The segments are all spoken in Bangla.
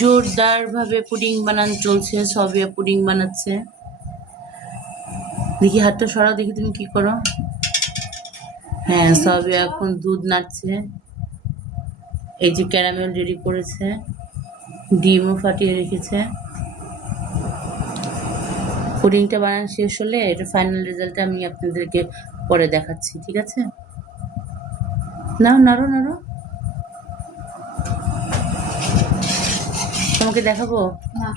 জোরদারভাবে পুডিং বানানো চলছে, সবিয়া পুডিং বানাচ্ছে। দেখি হাতটা সরাও, দেখি তুমি কি করো। হ্যাঁ, সবিয়া এখন দুধ নাড়ছে। এই যে ক্যারামেল রেডি করেছে, ডিমও ফাটিয়ে রেখেছে। পুডিংটা বানানো শেষ হলে এটা ফাইনাল রেজাল্টটা আমি আপনাদেরকে পরে দেখাচ্ছি, ঠিক আছে? নাও, নাড়ো নাড়ো, তোমাকে দেখাবো না।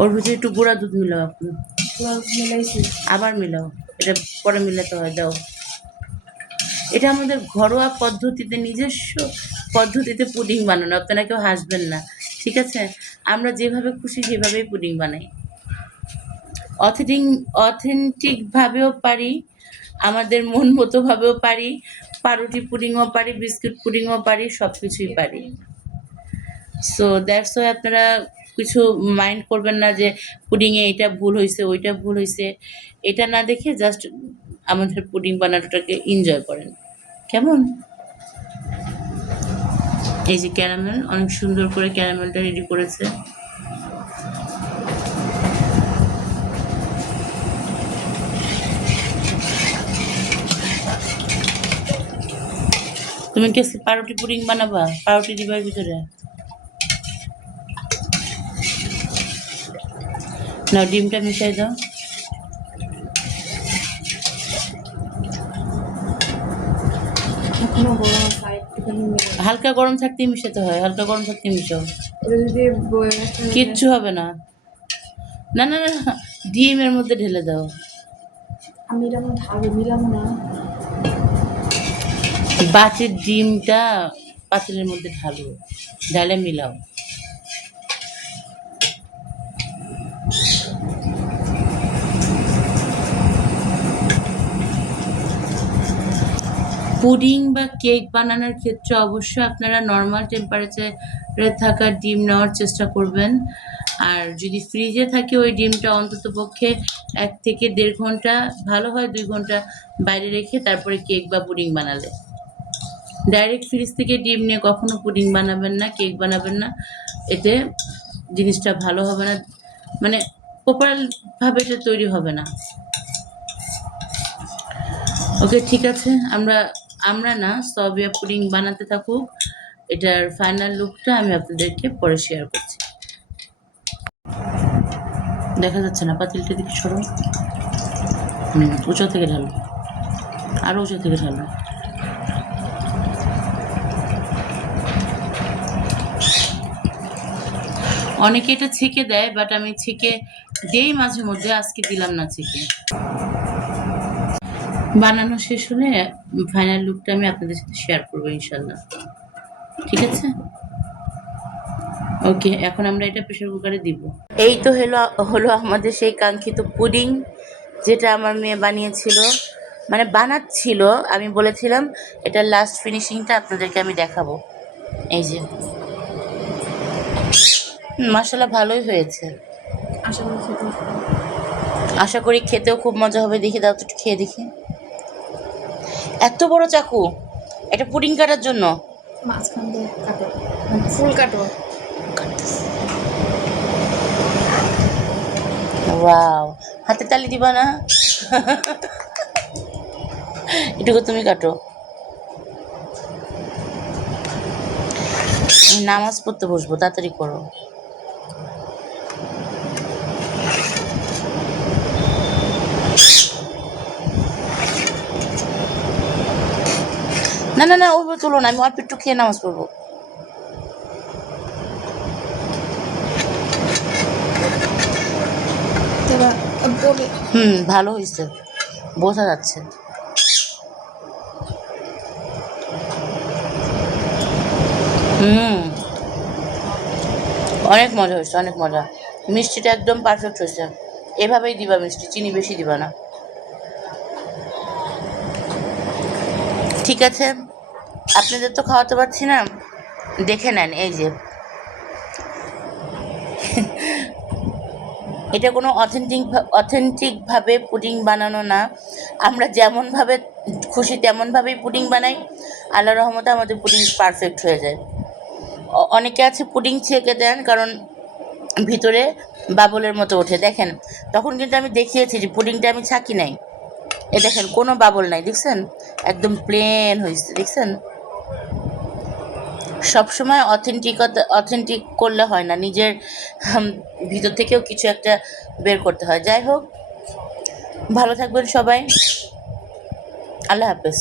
ওর ভিতরে একটু গুঁড়া দুধ মিলাও এখন। মিলাইছি। আবার মিলাও, এটা পরে মিলাতে হয়, দাও। এটা আমাদের ঘরোয়া পদ্ধতিতে, নিজস্ব পদ্ধতিতে পুডিং বানানো, আপনারা কেউ হাসবেন না, ঠিক আছে? আমরা যেভাবে খুশি সেভাবেই পুডিং বানাই। অথেন্টিকভাবেও পারি, আমাদের মন মতোভাবেও পারি, পাউরুটি পুডিংও পারি, বিস্কুট পুডিংও পারি, সব কিছুই পারি। সো দ্যাটস ওয়াই আপনারা কিছু মাইন্ড করবেন না যে পুডিংয়ে এটা ভুল হয়েছে, ওইটা ভুল হয়েছে। এটা না দেখে জাস্ট আমাদের পুডিং বানানোটাকে এনজয় করেন, কেমন? এই যে ক্যারামেল, অনেক সুন্দর করে ক্যারামেলটা রেডি করেছে। তুমি কি পাউরুটি পুডিং বানাবা? পাউরুটি দিবার ভিতরে না, ডিমটা মিশাই দাও। হালকা গরম থাকতেই মিশাতে হয়, হালকা গরম থাকতেই মিশাও, কিচ্ছু হবে না। না না না, ডিমের মধ্যে ঢেলে দাও। আমি এটা ঢালবো, মিলাবো না। বাটির ডিমটা পাতিলের মধ্যে ঢালো, ঢালে মিলাও। পুডিং বা কেক বানানোর ক্ষেত্রে অবশ্যই আপনারা নর্মাল টেম্পারেচারে থাকা ডিম নেওয়ার চেষ্টা করবেন। আর যদি ফ্রিজে থাকে ওই ডিমটা অন্ততপক্ষে 1 থেকে 1.5 ঘন্টা, ভালো হয় 2 ঘন্টা বাইরে রেখে তারপরে কেক বা পুডিং বানালে। ডাইরেক্ট ফ্রিজ থেকে ডিম নিয়ে কখনো পুডিং বানাবেন না, কেক বানাবেন না, এতে জিনিসটা ভালো হবে না, মানে প্রপারভাবে এটা তৈরি হবে না। ওকে, ঠিক আছে, আমরা না সবিয়া পুডিং বানাতে থাকুক। এটার ফাইনাল লুকটা আমি আপনাদেরকে পরে শেয়ার করছি। দেখা যাচ্ছে না, পাতিলটা দিকে সরো। উঁচু থেকে ঢালো, আরো উঁচু থেকে ঢালো। অনেকে এটা ছেঁকে দেয়, বাট আমি ছেঁকে দেই মাঝে মধ্যে, আজকে দিলাম না ছেঁকে। বানানো শেষ হলে ফাইনাল লুকটা আমি আপনাদের সাথে শেয়ার করবো ইনশাল্লাহ, ঠিক আছে? ওকে, এখন আমরা এটা প্রেসার কুকারে দিব। এই তো হলো আমাদের সেই কাঙ্ক্ষিত পুডিং, যেটা আমার মেয়ে বানিয়েছিল, মানে বানাচ্ছিল। আমি বলেছিলাম এটা লাস্ট ফিনিশিংটা আপনাদেরকে আমি দেখাবো। এই যে মাশাআল্লাহ ভালোই হয়েছে, আশা করি খেতেও খুব মজা হবে। দেখি দাও তো, একটু খেয়ে দেখি। এত বড় চাকু এটা পুডিং কাটার জন্য? মাঝখান দিয়ে কাটো, ফুল কাটো। ওয়াও, হাতে তালি দিবা না? এটুকু তুমি কাটো। নামাজ পড়তে বসবো, তাড়াতাড়ি করো। না না না, ওইভাবে তুলো না, আমি অল্প একটু খেয়ে নামাজ পড়বো। ভালো হয়েছে, বোঝা যাচ্ছে। অনেক মজা হয়েছে, অনেক মজা। মিষ্টিটা একদম পারফেক্ট হয়েছে। এভাবেই দিবা মিষ্টি, চিনি বেশি দিবা না, ঠিক আছে? আপনাদের তো খাওয়াতে পারছি না, দেখে নেন। এই যে এটা কোনো অথেন্টিকভাবে পুডিং বানানো না, আমরা যেমনভাবে খুশি তেমনভাবেই পুডিং বানাই, আল্লাহর রহমতে আমাদের পুডিং পারফেক্ট হয়ে যায়। অনেকে আছে পুডিং ছেঁকে দেন, কারণ ভিতরে বাবলের মতো ওঠে। দেখেন, তখন কিন্তু আমি দেখিয়েছি যে পুডিংটা আমি ছাঁকি নাই। এ দেখেন, কোনো বাবল নাই, দেখছেন? একদম প্লেন হয়েছে, দেখছেন? সবসময় অথেন্টিক করলে হয় না, নিজের ভিতর থেকেও কিছু একটা বের করতে হয়। যাই হোক, ভালো থাকবেন সবাই। আল্লাহ হাফেজ।